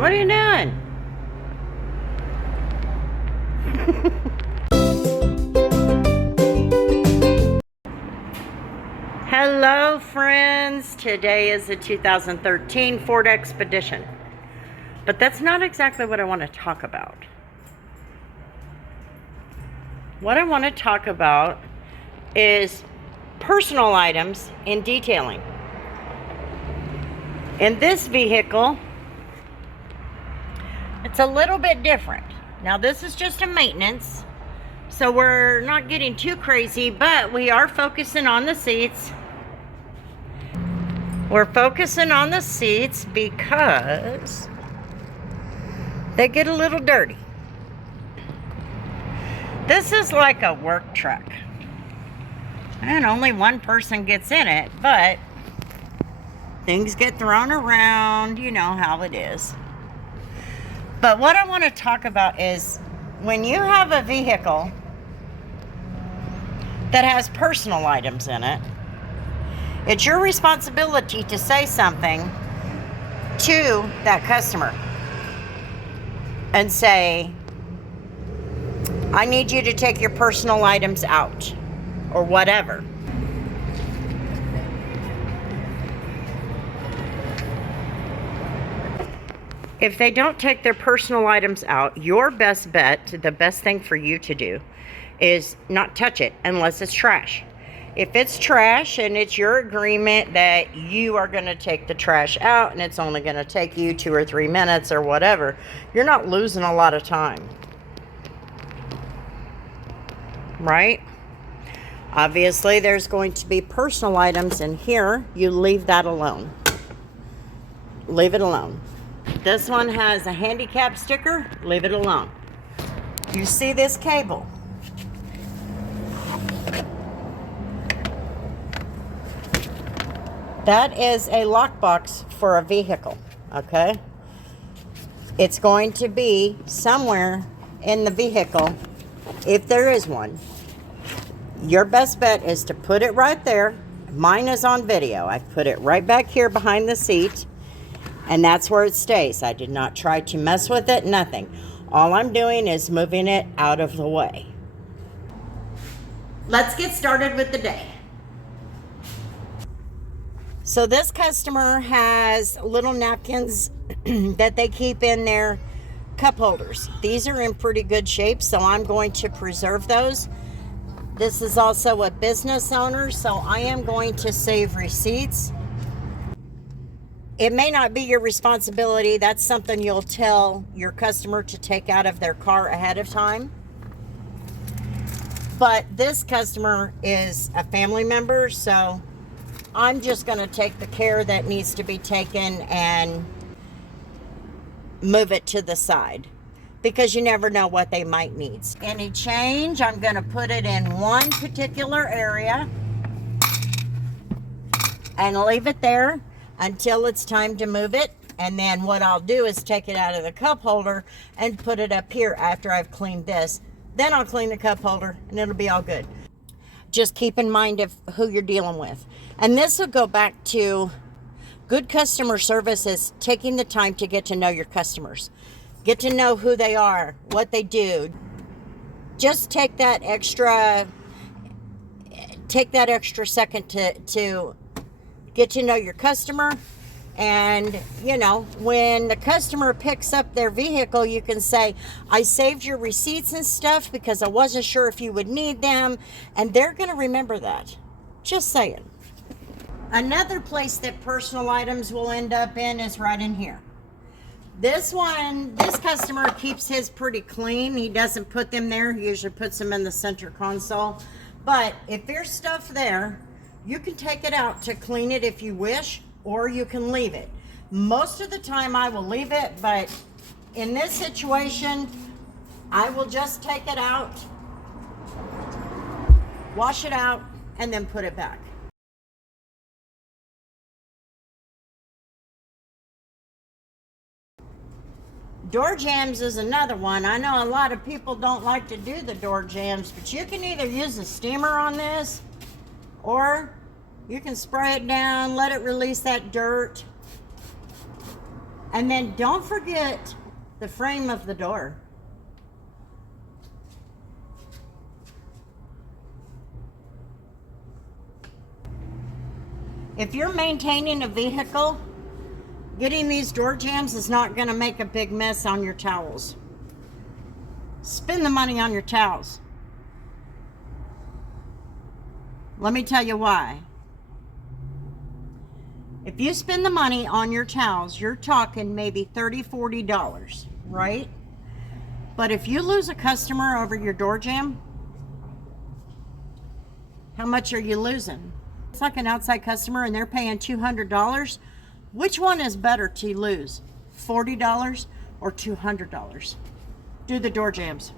What are you doing? Hello friends, today is a 2013 Ford Expedition, but that's not exactly what I want to talk about. What I want to talk about is personal items in detailing. In this vehicle, it's a little bit different. Now this is just a maintenance, so we're not getting too crazy, but we are focusing on the seats. We're focusing on the seats because they get a little dirty. This is like a work truck, and only one person gets in it, but things get thrown around, you know how it is. But what I want to talk about is when you have a vehicle that has personal items in it, it's your responsibility to say something to that customer and say, I need you to take your personal items out, or whatever. If they don't take their personal items out, your best bet, the best thing for you to do, is not touch it unless it's trash. If it's trash and it's your agreement that you are going to take the trash out and it's only going to take you 2 or 3 minutes or whatever, you're not losing a lot of time. Right? Obviously, there's going to be personal items in here. You leave that alone. Leave it alone. This one has a handicap sticker. Leave it alone. You see this cable? That is a lockbox for a vehicle, okay? It's going to be somewhere in the vehicle, if there is one. Your best bet is to put it right there. Mine is on video. I put it right back here behind the seat, and that's where it stays. I did not try to mess with it, nothing. All I'm doing is moving it out of the way. Let's get started with the day. So this customer has little napkins that they keep in their cup holders. These are in pretty good shape, so I'm going to preserve those. This is also a business owner, so I am going to save receipts. It may not be your responsibility. That's something you'll tell your customer to take out of their car ahead of time. But this customer is a family member, so I'm just going to take the care that needs to be taken and move it to the side, because you never know what they might need. Any change, I'm going to put it in one particular area and leave it there until it's time to move it. And then what I'll do is take it out of the cup holder and put it up here after I've cleaned this. Then I'll clean the cup holder and it'll be all good. Just keep in mind of who you're dealing with. And this will go back to good customer service is taking the time to get to know your customers. Get to know who they are, what they do. Just take that extra second to get to know your customer. And, you know, when the customer picks up their vehicle, you can say, I saved your receipts and stuff because I wasn't sure if you would need them. And they're going to remember that. Just saying. Another place that personal items will end up in is right in here. This customer keeps his pretty clean. He doesn't put them there. He usually puts them in the center console. But if there's stuff there, you can take it out to clean it if you wish, or you can leave it. Most of the time I will leave it, but in this situation, I will just take it out, wash it out, and then put it back. Door jams is another one. I know a lot of people don't like to do the door jams, but you can either use a steamer on this, or you can spray it down, let it release that dirt, And then don't forget the frame of the door. If you're maintaining a vehicle, getting these door jambs is not going to make a big mess on your towels. Spend the money on your towels. Let me tell you why. If you spend the money on your towels, you're talking maybe $30, $40, right? But if you lose a customer over your door jamb, how much are you losing? It's like an outside customer and they're paying $200. Which one is better to lose? $40 or $200? Do the door jambs.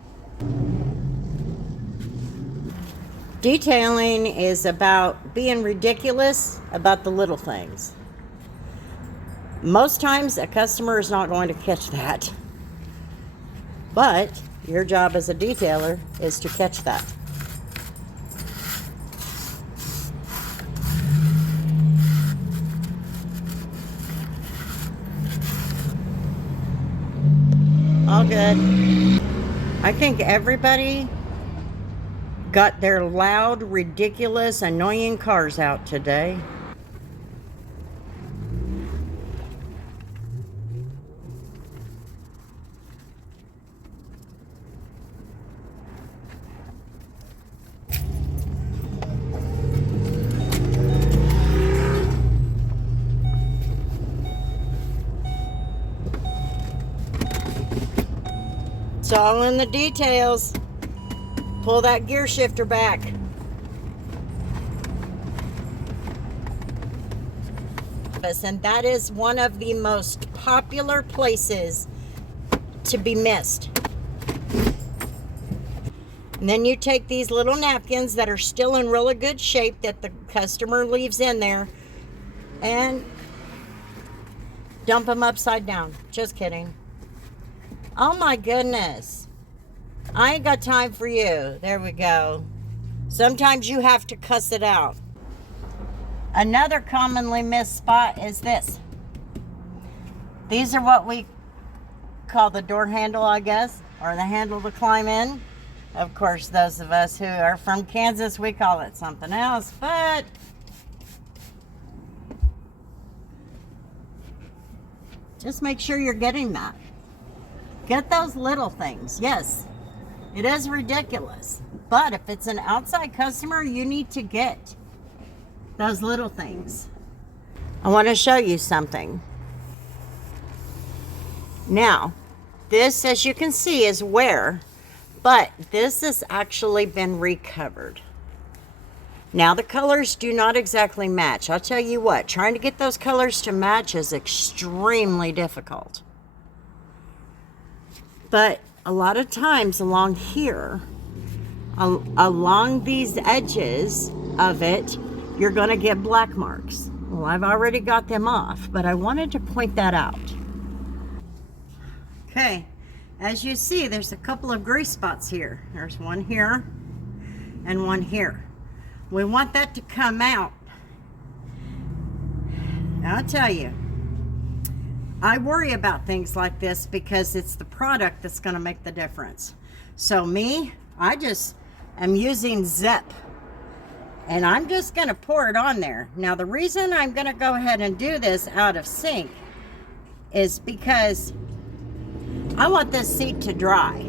Detailing is about being ridiculous about the little things. Most times a customer is not going to catch that. But your job as a detailer is to catch that. All good. I think everybody got their loud, ridiculous, annoying cars out today. It's all in the details. Pull that gear shifter back. And that is one of the most popular places to be missed. And then you take these little napkins that are still in really good shape that the customer leaves in there and dump them upside down. Just kidding. Oh my goodness. I ain't got time for you. There we go. Sometimes you have to cuss it out. Another commonly missed spot is this. These are what we call the door handle, I guess, or the handle to climb in. Of course, those of us who are from Kansas, we call it something else, but just make sure you're getting that. Get those little things. Yes, it is ridiculous, but if it's an outside customer, you need to get those little things. I want to show you something. Now, this, as you can see, is wear, but this has actually been recovered. Now, the colors do not exactly match. I'll tell you what, trying to get those colors to match is extremely difficult. But a lot of times along here, along these edges of it, you're going to get black marks. Well, I've already got them off, but I wanted to point that out. Okay, as you see, there's a couple of grease spots here. There's one here and one here. We want that to come out. Now, I'll tell you, I worry about things like this because it's the product that's going to make the difference. So me, I just am using Zep. And I'm just going to pour it on there. Now, the reason I'm going to go ahead and do this out of sync is because I want this seat to dry.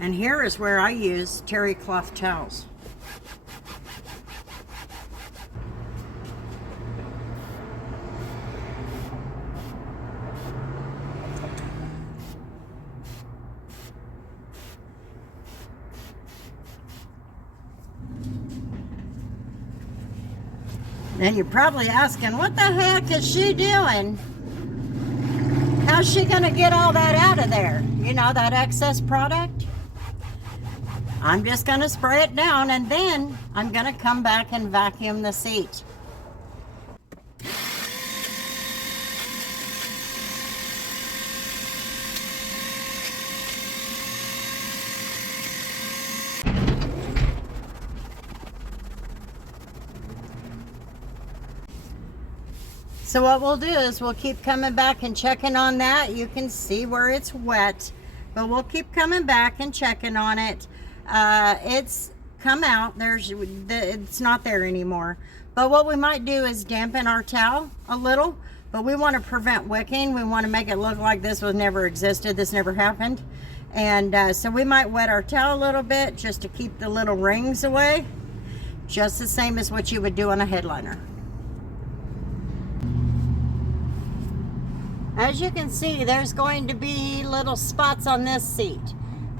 And here is where I use terry cloth towels. Then you're probably asking, what the heck is she doing? How's she gonna get all that out of there? You know, that excess product? I'm just gonna spray it down and then I'm gonna come back and vacuum the seat. So what we'll do is we'll keep coming back and checking on that. You can see where it's wet, but we'll keep coming back and checking on it. It's come out. It's not there anymore. But what we might do is dampen our towel a little, but we want to prevent wicking. We want to make it look like this was never existed. This never happened. And so we might wet our towel a little bit just to keep the little rings away. Just the same as what you would do on a headliner. As you can see, there's going to be little spots on this seat.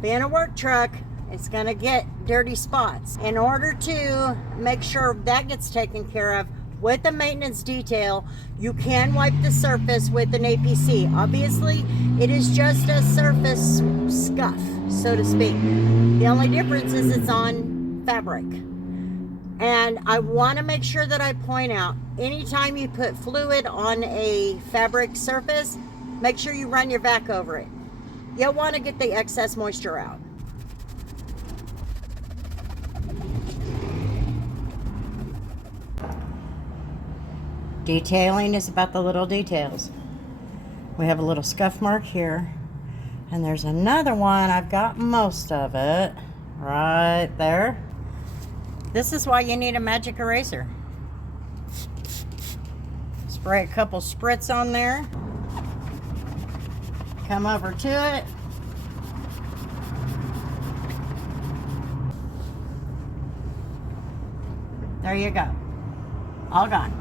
Being a work truck, it's going to get dirty spots. In order to make sure that gets taken care of with the maintenance detail, you can wipe the surface with an APC. Obviously, it is just a surface scuff, so to speak. The only difference is it's on fabric. And I want to make sure that I point out, anytime you put fluid on a fabric surface, make sure you run your vac over it. You'll want to get the excess moisture out. Detailing is about the little details. We have a little scuff mark here, and there's another one. I've got most of it right there. This is why you need a magic eraser. Spray a couple spritz on there. Come over to it. There you go. All gone.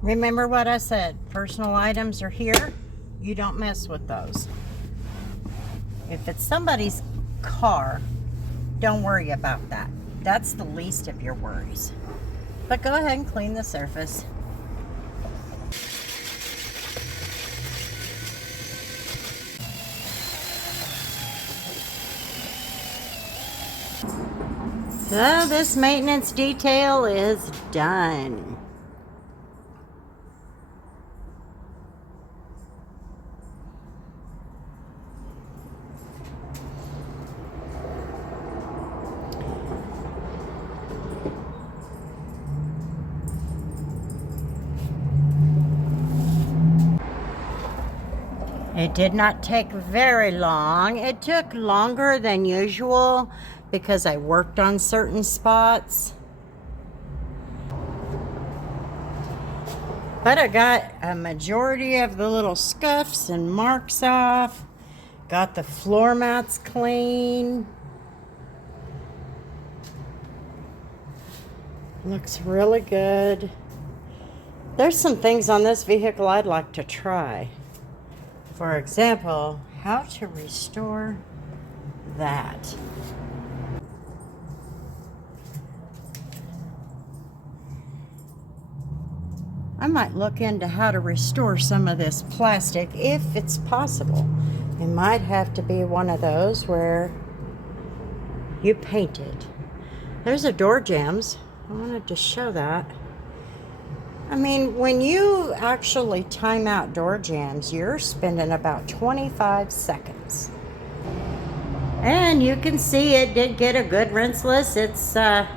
Remember what I said. Personal items are here. You don't mess with those. If it's somebody's car, don't worry about that. That's the least of your worries. But go ahead and clean the surface. So this maintenance detail is done. It did not take very long. It took longer than usual because I worked on certain spots. But I got a majority of the little scuffs and marks off. Got the floor mats clean. Looks really good. There's some things on this vehicle I'd like to try. For example, how to restore that. I might look into how to restore some of this plastic if it's possible. It might have to be one of those where you paint it. There's a door jambs. I wanted to show that. I mean, when you actually time out door jambs, you're spending about 25 seconds. And you can see it did get a good rinseless. It's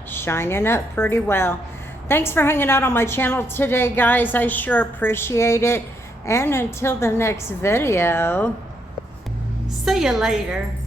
shining up pretty well. Thanks for hanging out on my channel today, guys. I sure appreciate it. And until the next video, see you later.